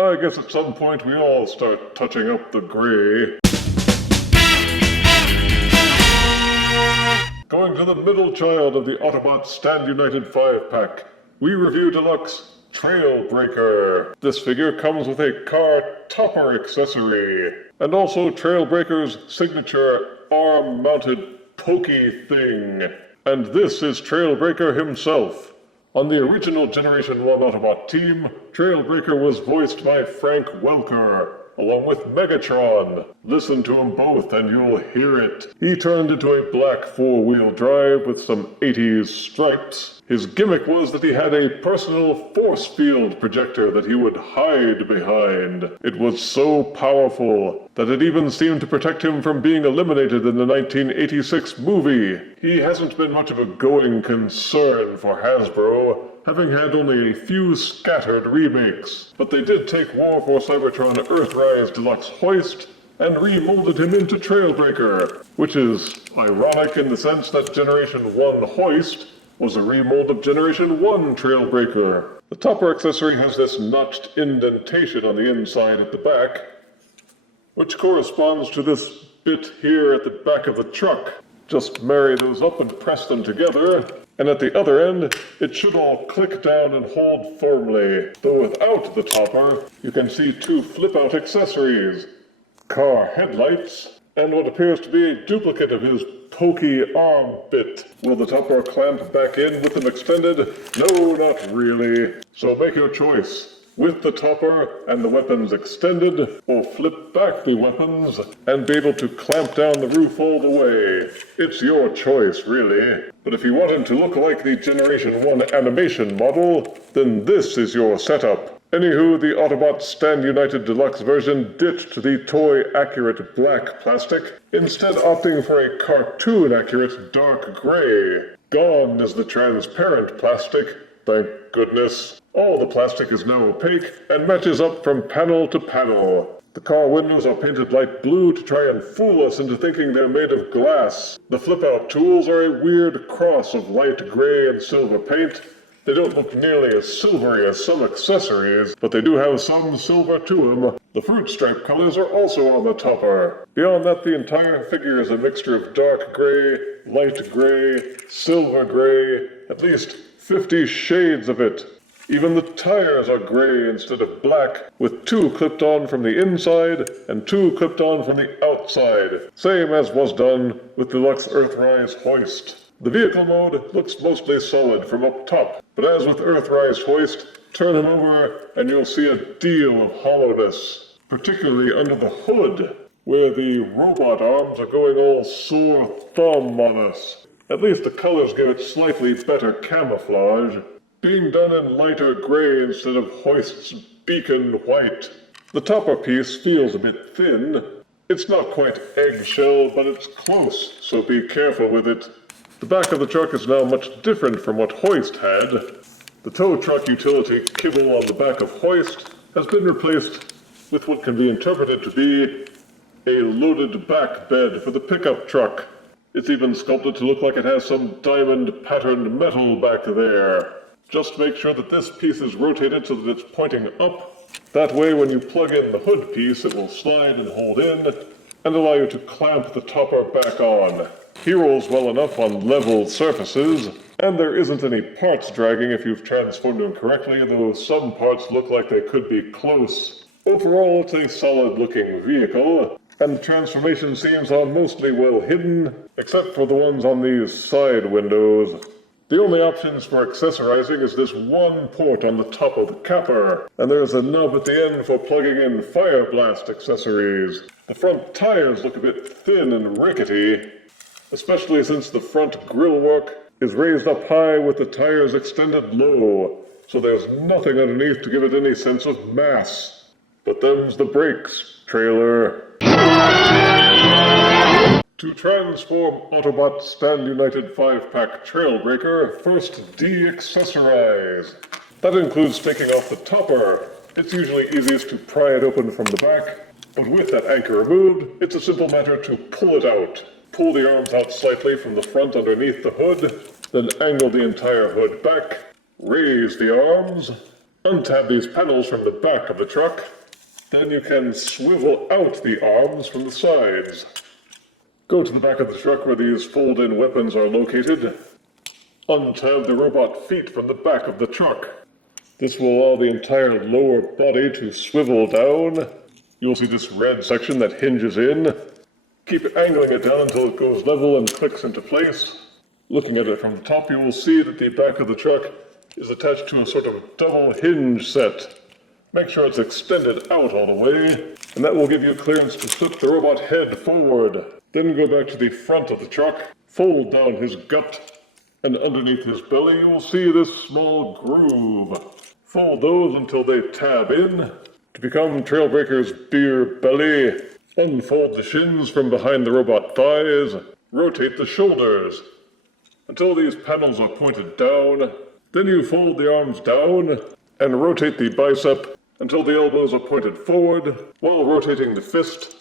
I guess at some point we all start touching up the gray. Going to the middle child of the Autobots Stand United Five-Pack, we review Deluxe Trailbreaker. This figure comes with a car topper accessory, and also Trailbreaker's signature arm-mounted pokey thing. And this is Trailbreaker himself. On the original Generation 1 Autobot team, Trailbreaker was voiced by Frank Welker, along with Megatron. Listen to them both and you'll hear it. He turned into a black four-wheel drive with some 80s stripes. His gimmick was that he had a personal force field projector that he would hide behind. It was so powerful that it even seemed to protect him from being eliminated in the 1986 movie. He hasn't been much of a going concern for Hasbro, having had only a few scattered remakes. But they did take War for Cybertron Earthrise Deluxe Hoist and remolded him into Trailbreaker, which is ironic in the sense that Generation 1 Hoist was a remold of Generation 1 Trailbreaker. The topper accessory has this notched indentation on the inside at the back, which corresponds to this bit here at the back of the truck. Just marry those up and press them together, and at the other end, it should all click down and hold firmly. Though without the topper, you can see two flip-out accessories: car headlights, and what appears to be a duplicate of his pokey arm bit. Will the topper clamp back in with them extended? No, not really. So make your choice. With the topper and the weapons extended, or flip back the weapons and be able to clamp down the roof all the way. It's your choice, really. But if you want him to look like the Generation 1 animation model, then this is your setup. Anywho, the Autobots Stand United Deluxe version ditched the toy-accurate black plastic, instead opting for a cartoon-accurate dark gray. Gone is the transparent plastic, thank goodness. All the plastic is now opaque and matches up from panel to panel. The car windows are painted light blue to try and fool us into thinking they're made of glass. The flip-out tools are a weird cross of light gray and silver paint. They don't look nearly as silvery as some accessories, but they do have some silver to them. The fruit stripe colors are also on the topper. Beyond that, the entire figure is a mixture of dark gray, light gray, silver gray, at least 50 shades of it. Even the tires are gray instead of black, with two clipped on from the inside and two clipped on from the outside, same as was done with Deluxe Earthrise Hoist. The vehicle mode looks mostly solid from up top, but as with Earthrise Hoist, turn him over and you'll see a deal of hollowness, particularly under the hood, where the robot arms are going all sore thumb on us. At least the colors give it slightly better camouflage, being done in lighter gray instead of Hoist's beacon white. The topper piece feels a bit thin. It's not quite eggshell, but it's close, so be careful with it. The back of the truck is now much different from what Hoist had. The tow truck utility kibble on the back of Hoist has been replaced with what can be interpreted to be a loaded back bed for the pickup truck. It's even sculpted to look like it has some diamond-patterned metal back there. Just make sure that this piece is rotated so that it's pointing up. That way, when you plug in the hood piece, it will slide and hold in and allow you to clamp the topper back on. He rolls well enough on level surfaces, and there isn't any parts dragging if you've transformed him correctly, though some parts look like they could be close. Overall, it's a solid-looking vehicle, and the transformation seams are mostly well hidden, except for the ones on these side windows. The only options for accessorizing is this one port on the top of the capper, and there's a nub at the end for plugging in fire blast accessories. The front tires look a bit thin and rickety, especially since the front grillwork is raised up high with the tires extended low, so there's nothing underneath to give it any sense of mass. But them's the brakes, trailer. To transform Autobot Stand United Five-Pack Trailbreaker, first de-accessorize. That includes taking off the topper. It's usually easiest to pry it open from the back, but with that anchor removed, it's a simple matter to pull it out. Pull the arms out slightly from the front underneath the hood, then angle the entire hood back, raise the arms, Untab these panels from the back of the truck. Then you can swivel out the arms from the sides. Go to the back of the truck where these fold-in weapons are located. Untab the robot feet from the back of the truck. This will allow the entire lower body to swivel down. You'll see this red section that hinges in. Keep angling it down until it goes level and clicks into place. Looking at it from the top, you will see that the back of the truck is attached to a sort of double hinge set. Make sure it's extended out all the way, and that will give you clearance to flip the robot head forward. Then go back to the front of the truck, fold down his gut, and underneath his belly you will see this small groove. Fold those until they tab in. To become Trailbreaker's beer belly, unfold the shins from behind the robot thighs, rotate the shoulders until these panels are pointed down. Then you fold the arms down and rotate the bicep until the elbows are pointed forward while rotating the fist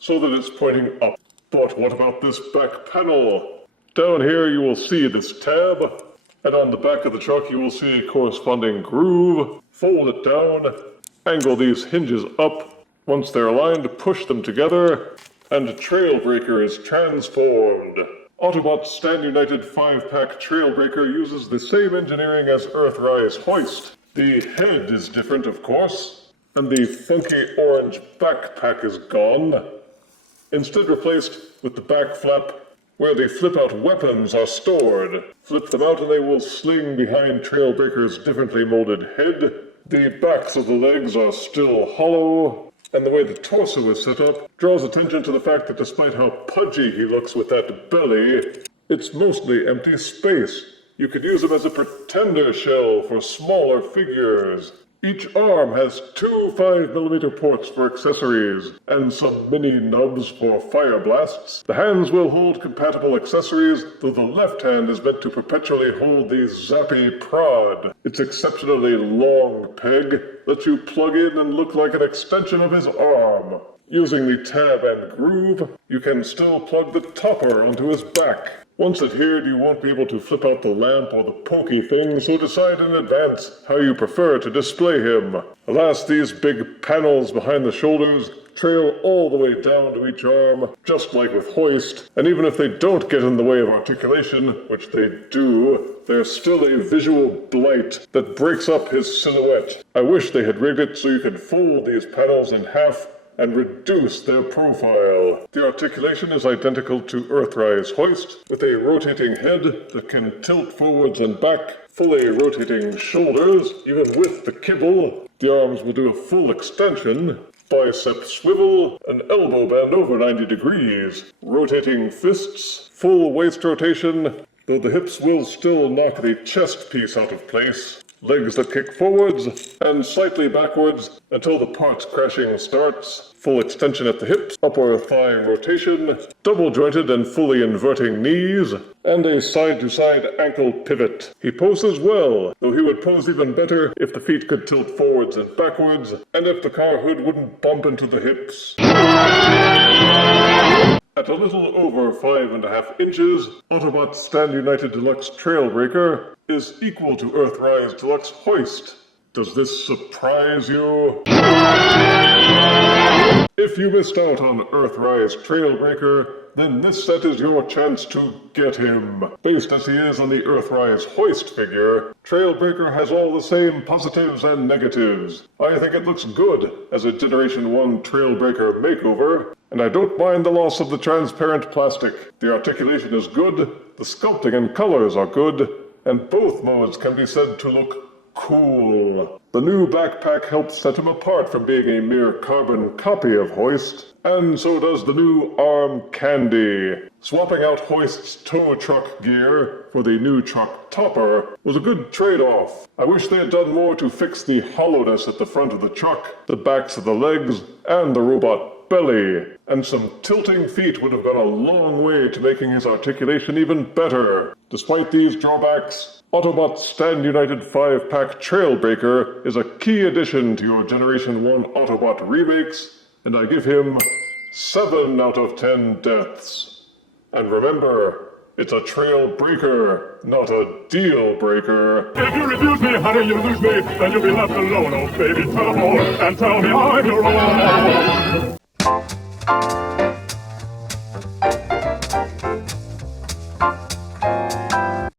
so that it's pointing up. But what about this back panel? Down here you will see this tab, and on the back of the truck you will see a corresponding groove. Fold it down, angle these hinges up. Once they're aligned, push them together, and Trailbreaker is transformed. Autobots Stand United Five-Pack Trailbreaker uses the same engineering as Earthrise hoist. The head is different, of course, and the funky orange backpack is gone. Instead replaced with the back flap where the flip-out weapons are stored. Flip them out and they will sling behind Trailbreaker's differently molded head. The backs of the legs are still hollow, and the way the torso is set up draws attention to the fact that despite how pudgy he looks with that belly, it's mostly empty space. You could use him as a pretender shell for smaller figures. Each arm has two 5mm ports for accessories, and some mini nubs for fire blasts. The hands will hold compatible accessories, though the left hand is meant to perpetually hold the zappy prod. Its exceptionally long peg lets you plug in and look like an extension of his arm. Using the tab and groove, you can still plug the topper onto his back. Once adhered, you won't be able to flip out the lamp or the pokey thing, so decide in advance how you prefer to display him. Alas, these big panels behind the shoulders trail all the way down to each arm, just like with hoist, and even if they don't get in the way of articulation, which they do, they're still a visual blight that breaks up his silhouette. I wish they had rigged it so you could fold these panels in half and reduce their profile. The articulation is identical to Earthrise hoist, with a rotating head that can tilt forwards and back, fully rotating shoulders, even with the kibble. The arms will do a full extension, bicep swivel, an elbow bend over 90 degrees, rotating fists, full waist rotation, though the hips will still knock the chest piece out of place. Legs that kick forwards and slightly backwards until the parts crashing starts. Full extension at the hips, upper thigh rotation, double jointed and fully inverting knees, and a side-to-side ankle pivot. He poses well, though he would pose even better if the feet could tilt forwards and backwards, and if the car hood wouldn't bump into the hips. At a little over 5.5 inches, Autobots Stand United Deluxe Trailbreaker is equal to Earthrise Deluxe Hoist. Does this surprise you? If you missed out on Earthrise Trailbreaker, then this set is your chance to get him. Based as he is on the Earthrise Hoist figure, Trailbreaker has all the same positives and negatives. I think it looks good as a Generation 1 Trailbreaker makeover, and I don't mind the loss of the transparent plastic. The articulation is good, the sculpting and colors are good, and both modes can be said to look cool. The new backpack helps set him apart from being a mere carbon copy of Hoist, and so does the new arm candy. Swapping out Hoist's tow truck gear for the new truck topper was a good trade-off. I wish they had done more to fix the hollowness at the front of the truck, the backs of the legs, and the robot belly, and some tilting feet would have gone a long way to making his articulation even better. Despite these drawbacks, Autobots Stand United Five-Pack Trailbreaker is a key addition to your Generation 1 Autobot remakes, and I give him 7 out of 10 deaths. And remember, It's a trail breaker, not a deal breaker. If you refuse me, honey, you lose me, then you'll be left alone. Oh, baby, tell them all, and tell me I'm your own.